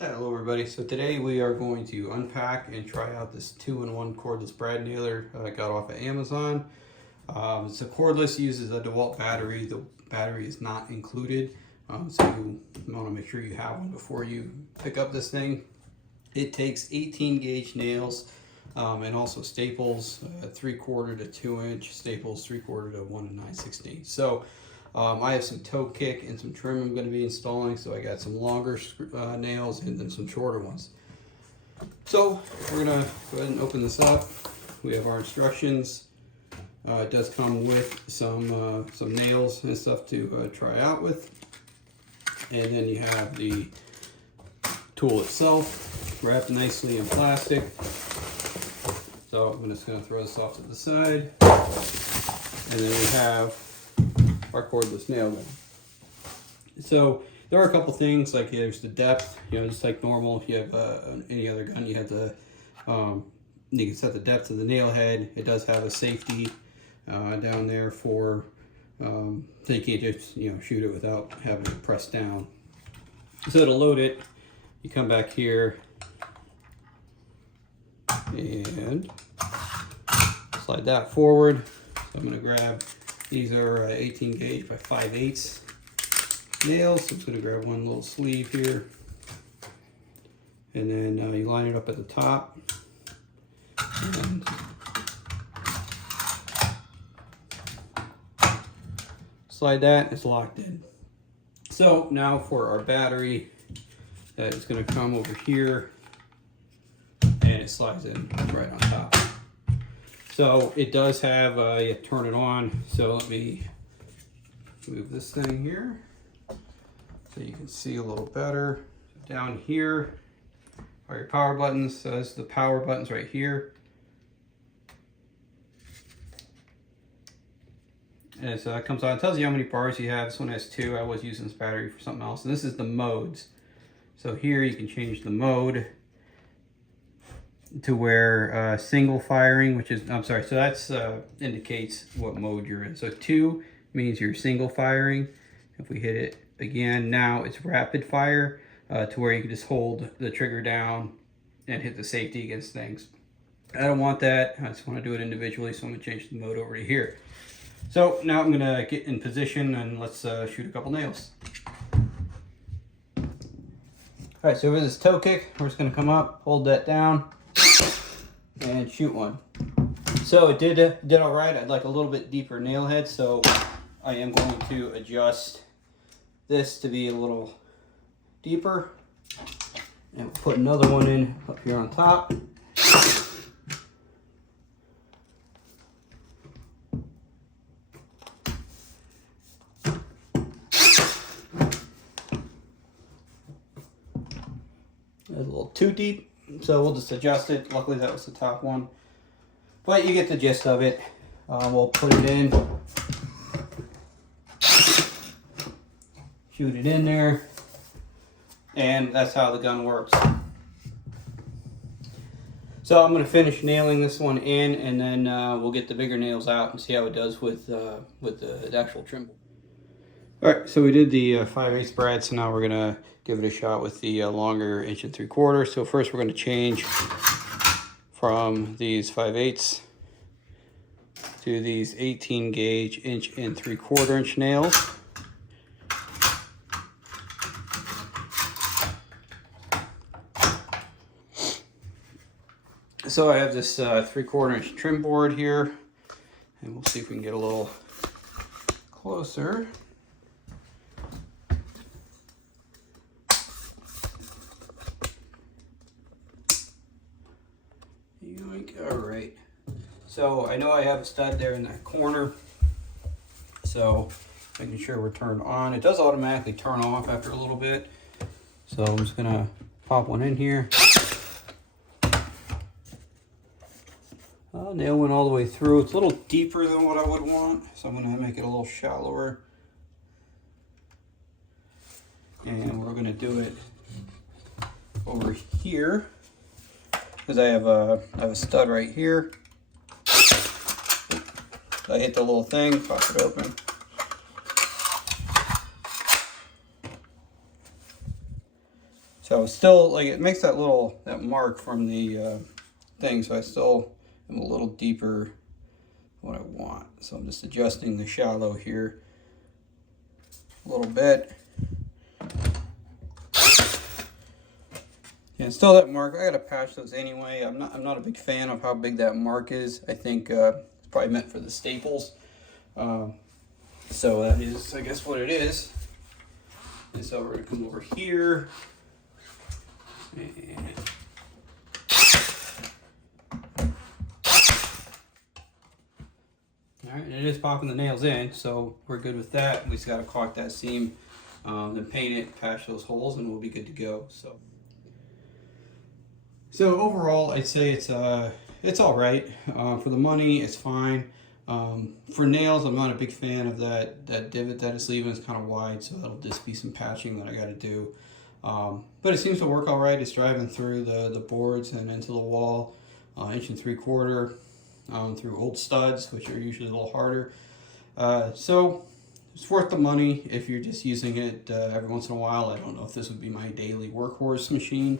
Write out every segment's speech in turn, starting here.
Hello everybody. So today we are going to unpack and try out this 2-in-1 cordless brad nailer I got off of Amazon. It's a cordless, uses a Dewalt battery. The battery is not included, so you want to make sure you have one before you pick up this thing. It takes 18 gauge nails and also staples, 3/4 to 2 inch staples, 3/4 to 1 9/16. So I have some toe kick and some trim I'm going to be installing, so I got some longer nails and then some shorter ones. So we're going to go ahead and open this up. We have our instructions. It does come with some nails and stuff to try out with. And then you have the tool itself, wrapped nicely in plastic. So I'm just going to throw this off to the side. And then we have our cordless nail gun. So there are a couple things, like there's the depth, just like normal. If you have any other gun, you have the you can set the depth of the nail head. It does have a safety down there for so you can't just shoot it without having it pressed down. So to load it, you come back here and slide that forward. So I'm going to grab, these are 18 gauge by 5/8 nails. So I'm just going to grab one little sleeve here, and then you line it up at the top. And slide that, it's locked in. So now for our battery, that is going to come over here, and it slides in right on top. So it does have, you turn it on. So let me move this thing here so you can see a little better. Down here are your power buttons. So that's the power buttons right here. And so that comes on, it tells you how many bars you have. This one has 2. I was using this battery for something else. And this is the modes. So here you can change the mode to where single firing, which is, I'm sorry, so that's indicates what mode you're in. So 2 means you're single firing. If we hit it again, now it's rapid fire, to where you can just hold the trigger down and hit the safety against things. I don't want that. I just want to do it individually, so I'm going to change the mode over to here. So now I'm going to get in position and let's shoot a couple nails. All right, so with this toe kick, we're just going to come up, hold that down, and shoot one. So it did all right. I'd like a little bit deeper nail head, so I am going to adjust this to be a little deeper, and put another one in up here on top. It's a little too deep, so we'll just adjust it. Luckily that was the top one, but you get the gist of it. We'll put it in, shoot it in there, and that's how the gun works. So I'm going to finish nailing this one in, and then we'll get the bigger nails out and see how it does with the actual trim. All right, so we did the 5/8 brad, so now we're gonna give it a shot with the longer 1 3/4. So first we're gonna change from these 5/8 to these 18 gauge 1 3/4 nails. So I have this 3/4 trim board here, and we'll see if we can get a little closer. All right, so I know I have a stud there in that corner, so making sure we're turned on. It does automatically turn off after a little bit, so I'm just gonna pop one in here. Nail went all the way through. It's a little deeper than what I would want, so I'm gonna make it a little shallower, and we're gonna do it over here, because I have a stud right here. I hit the little thing, pop it open. So still, like, it makes that mark from the thing, so I still am a little deeper what I want. So I'm just adjusting the shallow here a little bit. Yeah, still that mark. I gotta patch those anyway. I'm not a big fan of how big that mark is. I think it's probably meant for the staples. So that is, I guess, what it is. And so we're gonna come over here. And all right, it is popping the nails in, so we're good with that. We just got to caulk that seam, then paint it, patch those holes, and we'll be good to go. So overall, I'd say it's all right. For the money, it's fine. For nails, I'm not a big fan of that divot that it's leaving. It's kind of wide, so that'll just be some patching that I got to do. But it seems to work all right. It's driving through the boards and into the wall, 1 3/4 through old studs, which are usually a little harder. So it's worth the money if you're just using it every once in a while. I don't know if this would be my daily workhorse machine,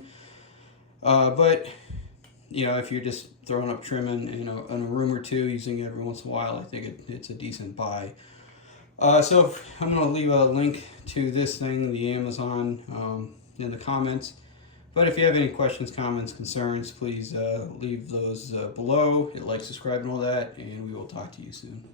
but you know, if you're just throwing up trimming, you know, in a room or two, using it every once in a while, I think it's a decent buy. So I'm going to leave a link to this thing, the Amazon, in the comments. But if you have any questions, comments, concerns, please leave those below. Hit like, subscribe, and all that, and we will talk to you soon.